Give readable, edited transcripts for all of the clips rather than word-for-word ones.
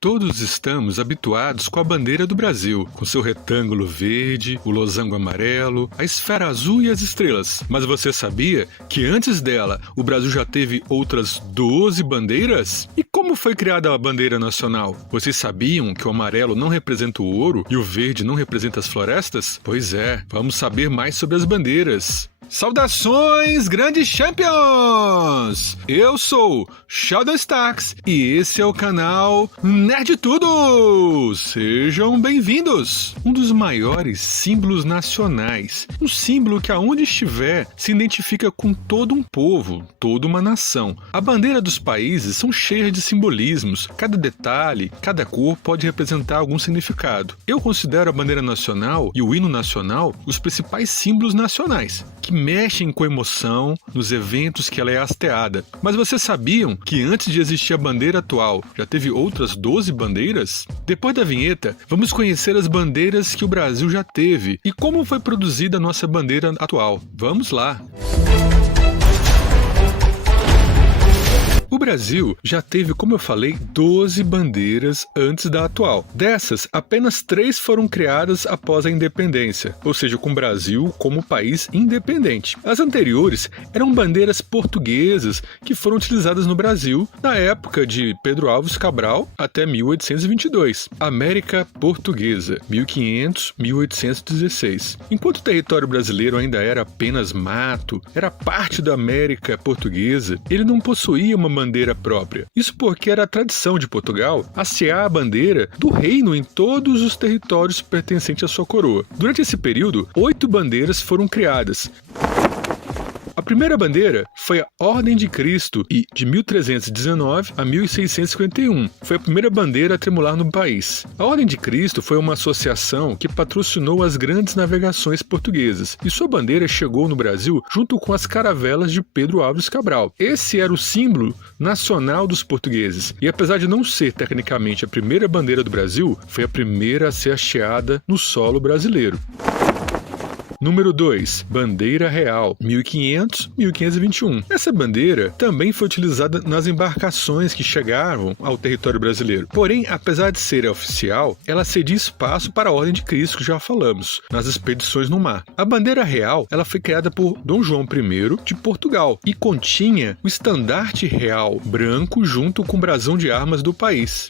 Todos estamos habituados com a bandeira do Brasil, com seu retângulo verde, o losango amarelo, a esfera azul e as estrelas. Mas você sabia que antes dela o Brasil já teve outras 12 bandeiras? E como foi criada a bandeira nacional? Vocês sabiam que o amarelo não representa o ouro e o verde não representa as florestas? Pois é, vamos saber mais sobre as bandeiras. Saudações, grandes champions! Eu sou Sheldon Starks e esse é o canal Nerd Tudo! Sejam bem-vindos! Um dos maiores símbolos nacionais, um símbolo que aonde estiver se identifica com todo um povo, toda uma nação. A bandeira dos países são cheias de simbolismos, cada detalhe, cada cor pode representar algum significado. Eu considero a bandeira nacional e o hino nacional os principais símbolos nacionais, que mexem com emoção nos eventos que ela é hasteada. Mas vocês sabiam que antes de existir a bandeira atual, já teve outras 12 bandeiras? Depois da vinheta, vamos conhecer as bandeiras que o Brasil já teve e como foi produzida a nossa bandeira atual. Vamos lá! O Brasil já teve, como eu falei, 12 bandeiras antes da atual. Dessas, apenas 3 foram criadas após a independência, ou seja, com o Brasil como país independente. As anteriores eram bandeiras portuguesas que foram utilizadas no Brasil na época de Pedro Álvares Cabral até 1822. América Portuguesa, 1500-1816. Enquanto o território brasileiro ainda era apenas mato, era parte da América Portuguesa, ele não possuía uma bandeira própria. Isso porque era a tradição de Portugal hastear a bandeira do reino em todos os territórios pertencentes à sua coroa. Durante esse período, 8 bandeiras foram criadas. A primeira bandeira foi a Ordem de Cristo e, de 1319 a 1651, foi a primeira bandeira a tremular no país. A Ordem de Cristo foi uma associação que patrocinou as grandes navegações portuguesas e sua bandeira chegou no Brasil junto com as caravelas de Pedro Álvares Cabral. Esse era o símbolo nacional dos portugueses e, apesar de não ser tecnicamente a primeira bandeira do Brasil, foi a primeira a ser hasteada no solo brasileiro. Número 2. Bandeira Real, 1500-1521. Essa bandeira também foi utilizada nas embarcações que chegavam ao território brasileiro. Porém, apesar de ser oficial, ela cedia espaço para a Ordem de Cristo, que já falamos, nas expedições no mar. A bandeira real ela foi criada por Dom João I de Portugal e continha o estandarte real branco junto com o brasão de armas do país.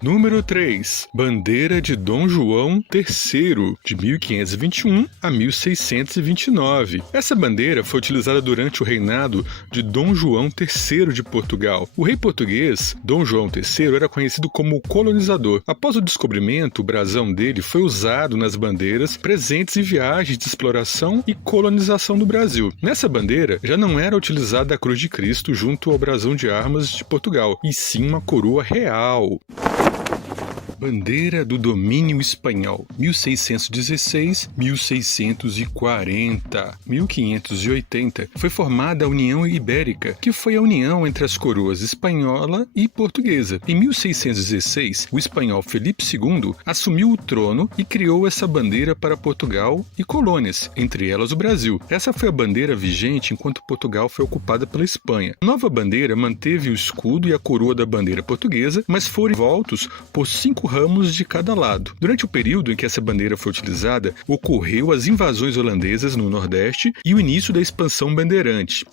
Número 3. Bandeira de Dom João III, de 1521 a 1629. Essa bandeira foi utilizada durante o reinado de Dom João III de Portugal. O rei português, Dom João III, era conhecido como o colonizador. Após o descobrimento, o brasão dele foi usado nas bandeiras presentes em viagens de exploração e colonização do Brasil. Nessa bandeira, já não era utilizada a Cruz de Cristo junto ao brasão de armas de Portugal, e sim uma coroa real. Bandeira do Domínio Espanhol, 1616-1640. 1580 foi formada a União Ibérica, que foi a união entre as coroas espanhola e portuguesa. Em 1616, o espanhol Felipe II assumiu o trono e criou essa bandeira para Portugal e colônias, entre elas o Brasil. Essa foi a bandeira vigente enquanto Portugal foi ocupada pela Espanha. A nova bandeira manteve o escudo e a coroa da bandeira portuguesa, mas foram envoltos por 5 ramos de cada lado. Durante o período em que essa bandeira foi utilizada, ocorreu as invasões holandesas no Nordeste e o início da expansão bandeirante.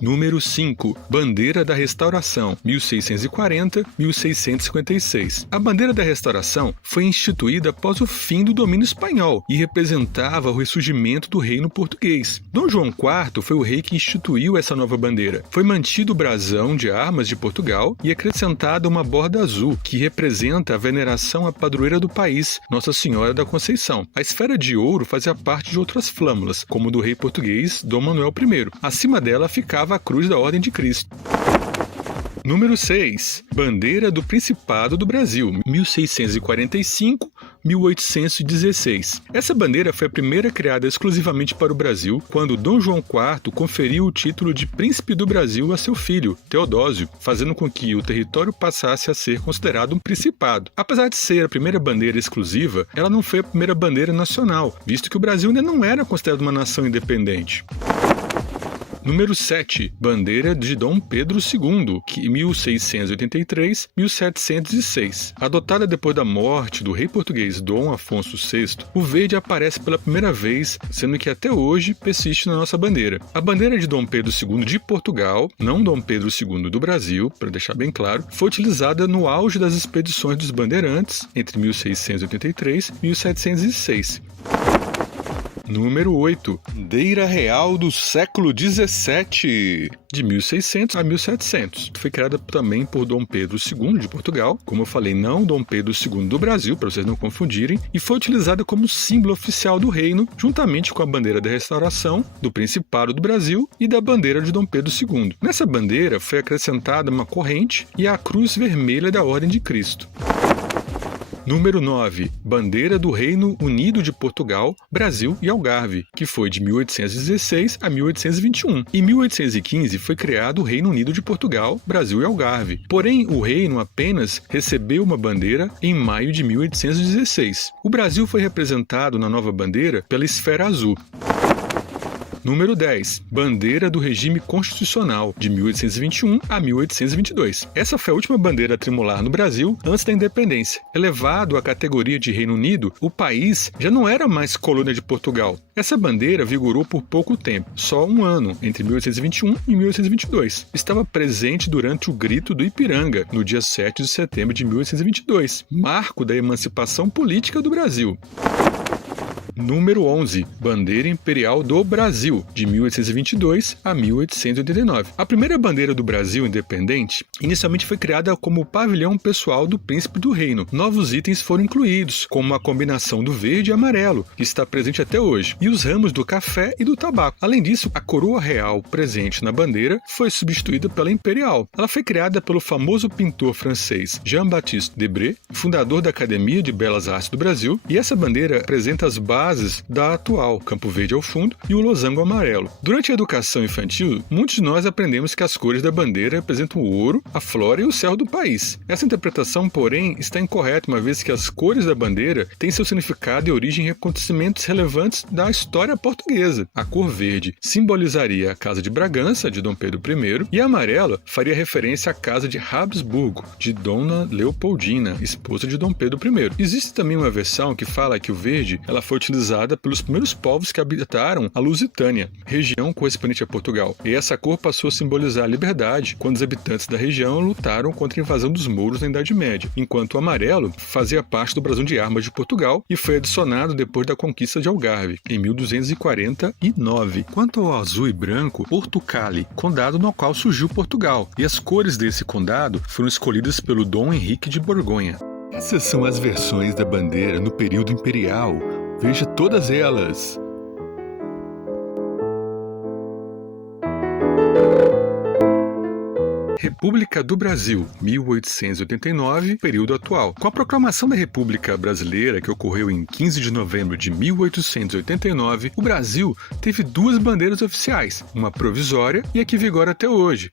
Número 5. Bandeira da Restauração, 1640-1656. A Bandeira da Restauração foi instituída após o fim do domínio espanhol e representava o ressurgimento do reino português. Dom João IV foi o rei que instituiu essa nova bandeira. Foi mantido o brasão de armas de Portugal e acrescentada uma borda azul, que representa a veneração à padroeira do país, Nossa Senhora da Conceição. A esfera de ouro fazia parte de outras flâmulas, como do rei português Dom Manuel I. Acima dela ficava a Cruz da Ordem de Cristo. Número 6. Bandeira do Principado do Brasil, 1645-1816. Essa bandeira foi a primeira criada exclusivamente para o Brasil, quando Dom João IV conferiu o título de Príncipe do Brasil a seu filho, Teodósio, fazendo com que o território passasse a ser considerado um principado. Apesar de ser a primeira bandeira exclusiva, ela não foi a primeira bandeira nacional, visto que o Brasil ainda não era considerado uma nação independente. Número 7. Bandeira de Dom Pedro II, que 1683-1706. Adotada depois da morte do rei português Dom Afonso VI, o verde aparece pela primeira vez, sendo que até hoje persiste na nossa bandeira. A bandeira de Dom Pedro II de Portugal, não Dom Pedro II do Brasil, para deixar bem claro, foi utilizada no auge das expedições dos bandeirantes, entre 1683 e 1706. Número 8. Bandeira Real do século XVII, de 1600 a 1700. Foi criada também por Dom Pedro II de Portugal, como eu falei, não Dom Pedro II do Brasil, para vocês não confundirem, e foi utilizada como símbolo oficial do reino, juntamente com a bandeira da Restauração, do Principado do Brasil e da bandeira de Dom Pedro II. Nessa bandeira foi acrescentada uma corrente e a cruz vermelha da Ordem de Cristo. Número 9. Bandeira do Reino Unido de Portugal, Brasil e Algarve, que foi de 1816 a 1821. Em 1815 foi criado o Reino Unido de Portugal, Brasil e Algarve. Porém, o reino apenas recebeu uma bandeira em maio de 1816. O Brasil foi representado na nova bandeira pela esfera azul. Número 10. Bandeira do Regime Constitucional, de 1821 a 1822. Essa foi a última bandeira a tremular no Brasil antes da independência. Elevado à categoria de Reino Unido, o país já não era mais colônia de Portugal. Essa bandeira vigorou por pouco tempo, só um ano, entre 1821 e 1822. Estava presente durante o Grito do Ipiranga, no dia 7 de setembro de 1822, marco da emancipação política do Brasil. Número 11. Bandeira Imperial do Brasil, de 1822 a 1889. A primeira bandeira do Brasil independente inicialmente foi criada como o pavilhão pessoal do príncipe do reino. Novos itens foram incluídos, como a combinação do verde e amarelo, que está presente até hoje, e os ramos do café e do tabaco. Além disso, a coroa real presente na bandeira foi substituída pela imperial. Ela foi criada pelo famoso pintor francês Jean-Baptiste Debré, fundador da Academia de Belas Artes do Brasil, e essa bandeira apresenta as bases da atual, campo verde ao fundo e o losango amarelo. Durante a educação infantil, muitos de nós aprendemos que as cores da bandeira representam o ouro, a flora e o céu do país. Essa interpretação, porém, está incorreta, uma vez que as cores da bandeira têm seu significado e origem em acontecimentos relevantes da história portuguesa. A cor verde simbolizaria a Casa de Bragança, de Dom Pedro I, e a amarela faria referência à Casa de Habsburgo, de Dona Leopoldina, esposa de Dom Pedro I. Existe também uma versão que fala que o verde ela foi utilizada pelos primeiros povos que habitaram a Lusitânia, região correspondente a Portugal. E essa cor passou a simbolizar a liberdade quando os habitantes da região lutaram contra a invasão dos mouros na Idade Média, enquanto o amarelo fazia parte do brasão de armas de Portugal e foi adicionado depois da conquista de Algarve, em 1249. Quanto ao azul e branco, Portucale, condado no qual surgiu Portugal, e as cores desse condado foram escolhidas pelo Dom Henrique de Borgonha. Essas são as versões da bandeira no período imperial. Veja todas elas. República do Brasil, 1889, período atual. Com a proclamação da República Brasileira, que ocorreu em 15 de novembro de 1889, o Brasil teve duas bandeiras oficiais, uma provisória e a que vigora até hoje.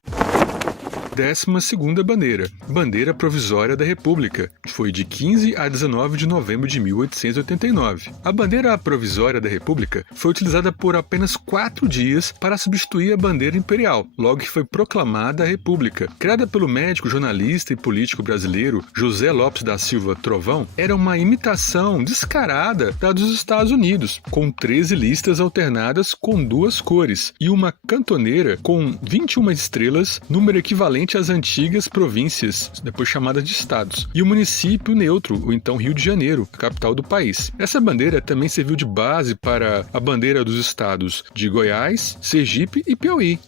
12ª bandeira, Bandeira Provisória da República, foi de 15 a 19 de novembro de 1889. A Bandeira Provisória da República foi utilizada por apenas 4 dias para substituir a bandeira imperial, logo que foi proclamada a República. Criada pelo médico, jornalista e político brasileiro José Lopes da Silva Trovão, era uma imitação descarada da dos Estados Unidos, com 13 listas alternadas com 2 cores e uma cantoneira com 21 estrelas, número equivalente às antigas províncias, depois chamadas de estados, e o município neutro, o então Rio de Janeiro, a capital do país. Essa bandeira também serviu de base para a bandeira dos estados de Goiás, Sergipe e Piauí.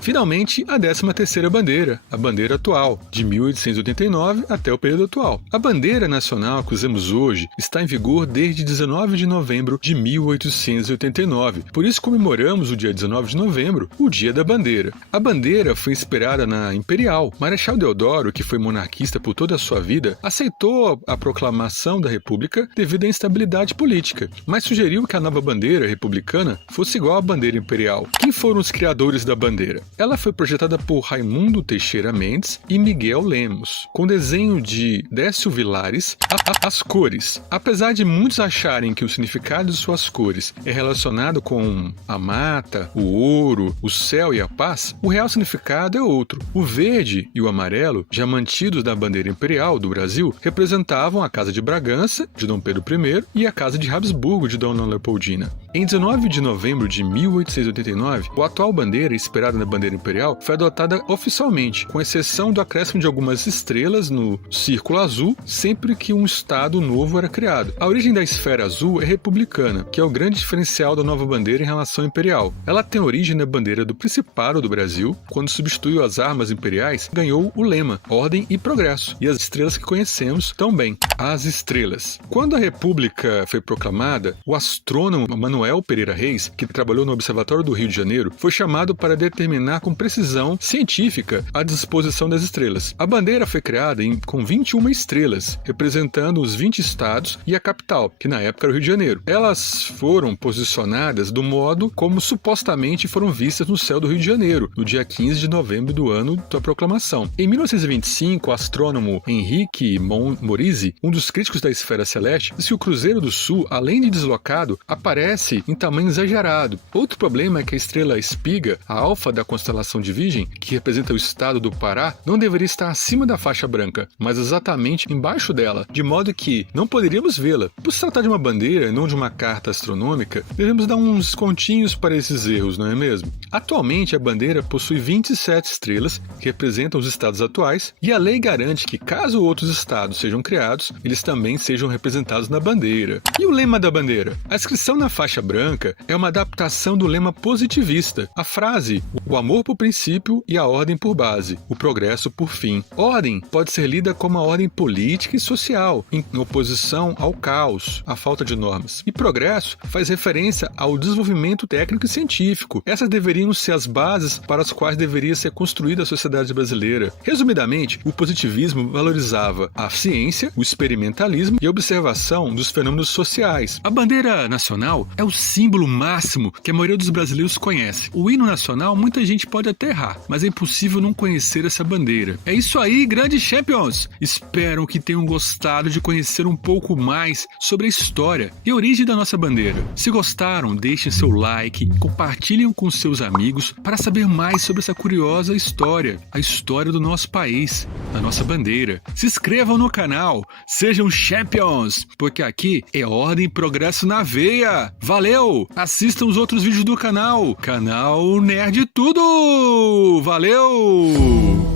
Finalmente, a 13ª bandeira, a bandeira atual, de 1889 até o período atual. A bandeira nacional que usamos hoje está em vigor desde 19 de novembro de 1889. Por isso comemoramos o dia 19 de novembro, o Dia da Bandeira. A bandeira foi inspirada na imperial. Marechal Deodoro, que foi monarquista por toda a sua vida, aceitou a proclamação da República devido à instabilidade política, mas sugeriu que a nova bandeira republicana fosse igual à bandeira imperial. Quem foram os criadores da bandeira? Ela foi projetada por Raimundo Teixeira Mendes e Miguel Lemos, com desenho de Décio Vilares. As cores. Apesar de muitos acharem que o significado de suas cores é relacionado com a mata, o ouro, o céu e a paz, o real significado é outro. O verde e o amarelo, já mantidos na bandeira imperial do Brasil, representavam a Casa de Bragança, de Dom Pedro I, e a Casa de Habsburgo, de Dona Leopoldina. Em 19 de novembro de 1889, a atual bandeira, inspirada na bandeira imperial, foi adotada oficialmente, com exceção do acréscimo de algumas estrelas no círculo azul, sempre que um estado novo era criado. A origem da esfera azul é republicana, que é o grande diferencial da nova bandeira em relação à imperial. Ela tem origem na bandeira do Principado do Brasil, quando substituiu as armas imperiais, ganhou o lema Ordem e Progresso, e as estrelas que conhecemos tão bem, as estrelas. Quando a República foi proclamada, o astrônomo Manuel Pereira Reis, que trabalhou no Observatório do Rio de Janeiro, foi chamado para determinar com precisão científica a disposição das estrelas. A bandeira foi criada com 21 estrelas, representando os 20 estados e a capital, que na época era o Rio de Janeiro. Elas foram posicionadas do modo como supostamente foram vistas no céu do Rio de Janeiro, no dia 15 de novembro do ano da proclamação. Em 1925, o astrônomo Henrique Morizzi, um dos críticos da esfera celeste, disse que o Cruzeiro do Sul, além de deslocado, aparece em tamanho exagerado. Outro problema é que a estrela Espiga, a alfa da constelação de Virgem, que representa o estado do Pará, não deveria estar acima da faixa branca, mas exatamente embaixo dela, de modo que não poderíamos vê-la. Por se tratar de uma bandeira e não de uma carta astronômica, devemos dar uns continhos para esses erros, não é mesmo? Atualmente, a bandeira possui 27 estrelas, que representam os estados atuais, e a lei garante que, caso outros estados sejam criados, eles também sejam representados na bandeira. E o lema da bandeira? A inscrição na faixa branca é uma adaptação do lema positivista. A frase, o amor por princípio e a ordem por base, o progresso por fim. Ordem pode ser lida como a ordem política e social, em oposição ao caos, à falta de normas. E progresso faz referência ao desenvolvimento técnico e científico. Essas deveriam ser as bases para as quais deveria ser construída a sociedade brasileira. Resumidamente, o positivismo valorizava a ciência, o experimentalismo e a observação dos fenômenos sociais. A bandeira nacional é o símbolo máximo que a maioria dos brasileiros conhece. O hino nacional, muita gente pode até errar, mas é impossível não conhecer essa bandeira. É isso aí, grandes champions! Espero que tenham gostado de conhecer um pouco mais sobre a história e a origem da nossa bandeira. Se gostaram, deixem seu like, compartilhem com seus amigos para saber mais sobre essa curiosa história, a história do nosso país, da nossa bandeira. Se inscrevam no canal, sejam champions, porque aqui é ordem e progresso na veia. Valeu! Assistam os outros vídeos do canal Nerd Tudo! Valeu!